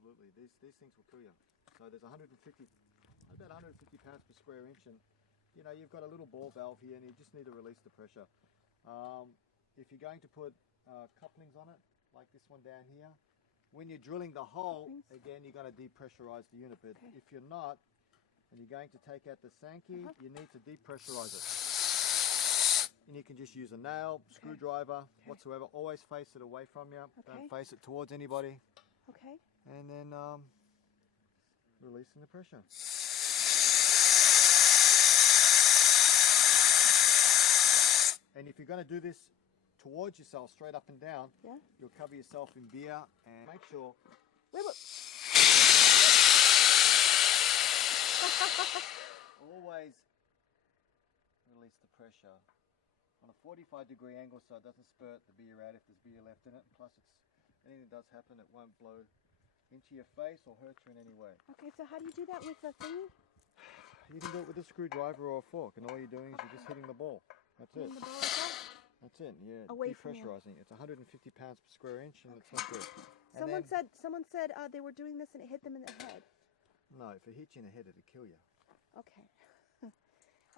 absolutely. These things will kill you. So there's about 150 pounds per square inch, and you know, you've got a little ball valve here, and you just need to release the pressure. If you're going to put couplings on it, like this one down here, when you're drilling the hole, again, you're going to depressurize the unit. But if you're not, and you're going to take out the Sankey, you need to depressurize it. And you can just use a nail, screwdriver, whatsoever. Always face it away from you. Don't face it towards anybody. Okay. And then releasing the pressure. And if you're going to do this towards yourself, straight up and down, you'll cover yourself in beer and make sure. Always release the pressure on a 45-degree angle so it doesn't spurt the beer out if there's beer left in it. Plus, anything that does happen, it won't blow into your face or hurt you in any way. Okay, so how do you do that with the thingy? You can do it with a screwdriver or a fork, and all you're doing is you're just hitting the ball. That's it. The ball like that? That's it. Yeah, away from you. Depressurizing. It's 150 pounds per square inch, and it's not good. Someone said they were doing this and it hit them in the head. No, if it hits you in the head, it'll kill you. Okay.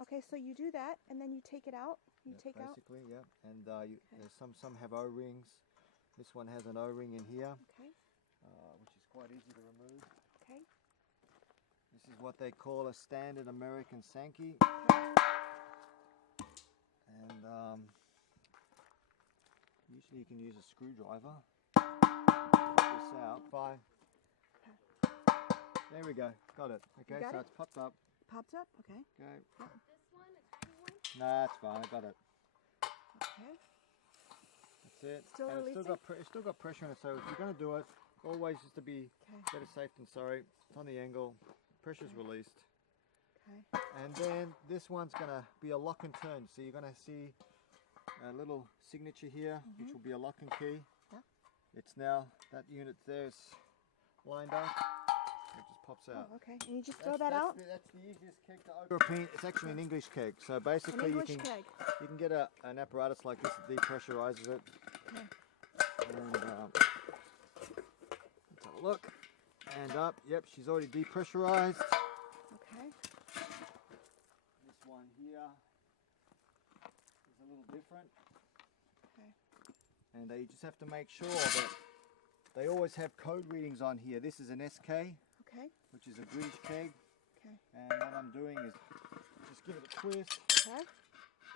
Okay, so you do that, and then you take it out. You take out. Basically, yeah. And there's some have O-rings. This one has an O-ring in here, which is quite easy to remove. Okay. This is what they call a standard American Sankey. And usually you can use a screwdriver. Take this out. Bye. There we go. Got it. Okay, so it's popped up. Popped up? Okay. Okay. Yep. This one, a tiny one? Nah, it's fine. I got it. Okay. That's it. Still and releasing? It's still got pressure in it, so if you're going to do it, always just to be better safe than sorry. It's on the angle. Pressure's released. Okay. And then this one's going to be a lock and turn. So you're going to see a little signature here, which will be a lock and key. Yeah. It's now, that unit there is lined up. It just pops out. Oh, okay. And you just throw that out? That's the easiest keg to open. European, it's actually an English keg. So basically you can get an apparatus like this that depressurizes it. Okay. And let's have a look. And up. Yep, she's already depressurized. Okay. This one here is a little different. Okay. And you just have to make sure that they always have code readings on here. This is an SK. Okay. Which is a British keg. Okay. And what I'm doing is just give it a twist. Okay.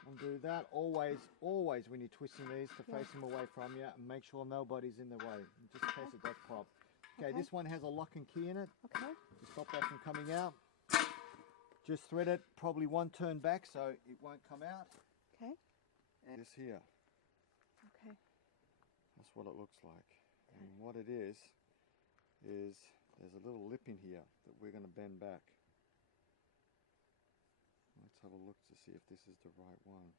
And do that always when you're twisting these to face them away from you, and make sure nobody's in the way, just in case it does pop. Okay, this one has a lock and key in it. Okay. To stop that from coming out. Just thread it probably one turn back so it won't come out. Okay. And this here. Okay. That's what it looks like. And what it is there's a little lip in here that we're going to bend back. Let's have a look to see if this is the right one.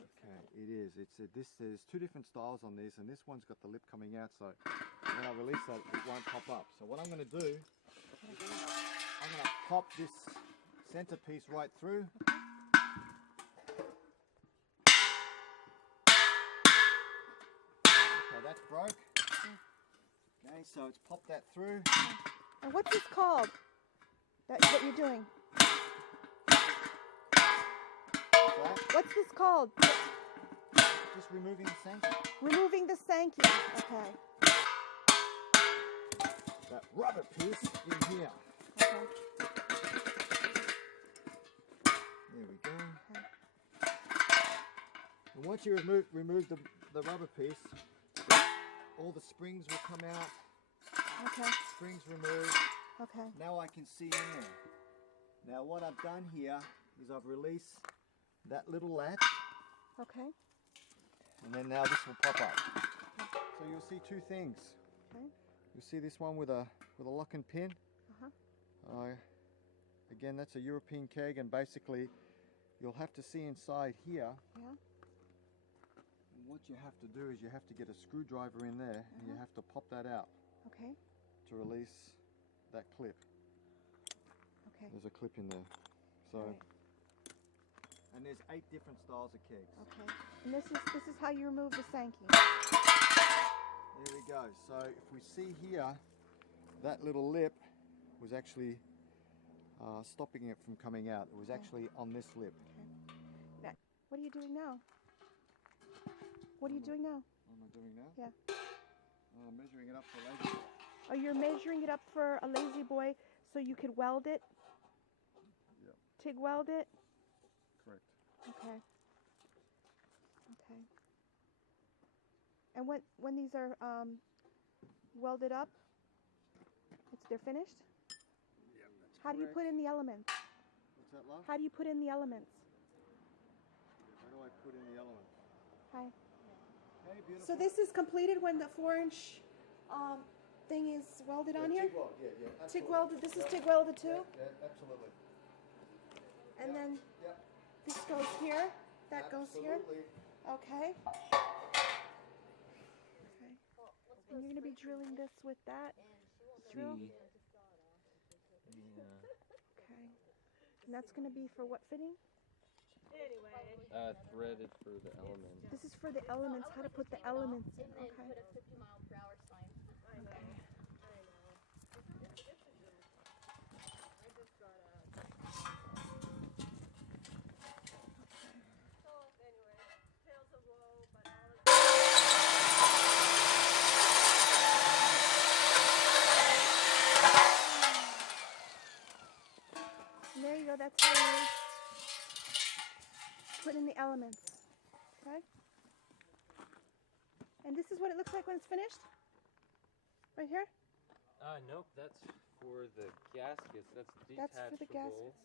Okay, it is. There's two different styles on this, and this one's got the lip coming out, so when I release that, it won't pop up. So what I'm going to do is I'm going to pop this centerpiece right through. Okay, that's broke. Okay, so it's popped that through. And what's this called? What you're doing? What's this called? Just removing the Sankey. Removing the Sankey. Okay. That rubber piece in here. Okay. There we go. Okay. And once you remove the rubber piece, all the springs will come out. Okay. Springs removed. Okay. Now I can see in there. Now what I've done here is I've released that little latch. Okay. And then now this will pop up. So you'll see two things. Okay. You'll see this one with a lock and pin. Again, that's a European keg, and basically you'll have to see inside here. Yeah. And what you have to do is you have to get a screwdriver in there, and you have to pop that out. Okay. To release that clip. Okay. There's a clip in there. So. And there's 8 different styles of kegs. Okay. And this is how you remove the Sankey. There we go. So if we see here, that little lip was actually stopping it from coming out. It was actually on this lip. Okay. Now, what are you doing now? What are you doing now? What am I doing now? Yeah. I'm measuring it up for laser. Oh, you're measuring it up for a lazy boy so you could weld it? Yep. TIG weld it? Correct. Okay. Okay. And when these are welded up, they're finished? Yep, that's How do you put in the elements? What's that, love? How do you put in the elements? How do I put in the elements? Hi. Hey, beautiful. So this is completed when the 4-inch thing is welded on here? TIG weld, yeah. TIG welded. This is TIG welded too? Yeah, absolutely. And then Yep. this goes here. That goes here. Absolutely. Okay. Okay. And you're going to be drilling this with that drill? Yeah. Okay. And that's going to be for what fitting? Threaded for the elements. This is for the elements, how to put the elements in. And then Okay. put a 50-mile-per-hour sign. Okay. And there you go, that's how you put in the elements. Okay? And this is what it looks like when it's finished? Right here? Nope, that's for the gaskets. That's detachable. That's for the gaskets.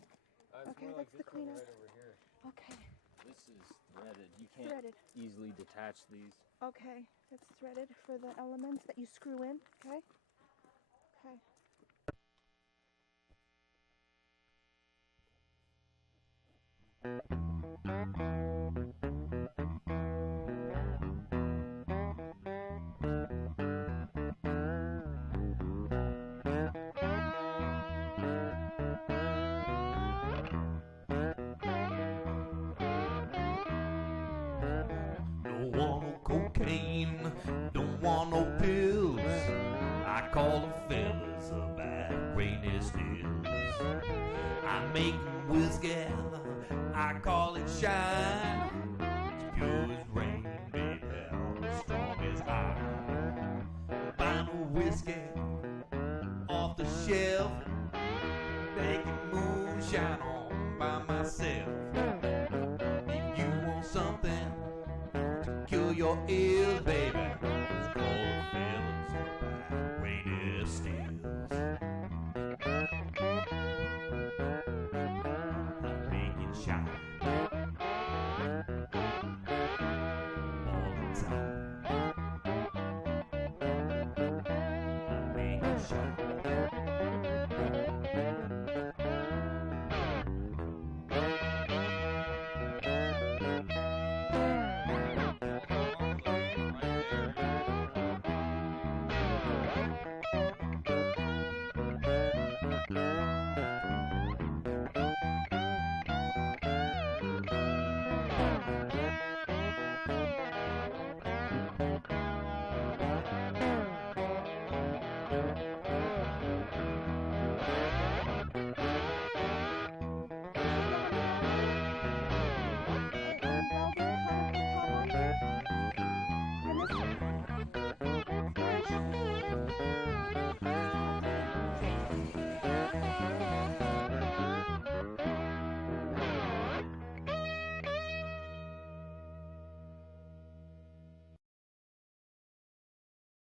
It's Okay, more that's like the this one cleanup. right over here. Okay. This is threaded. You can't Threaded. easily detach these. Okay, it's threaded for the elements that you screw in. Okay? Okay. Don't want no cocaine, don't want no pills. I call the fellas about rainy stills. I make whiskey, I call it shine. It's pure as rain, baby, strong as iron. Buy no whiskey off the shelf, making moonshine on by myself. If you want something to cure your ills, baby, it's call the fellas about rainy stills. I make it shine all the time. I make it shine.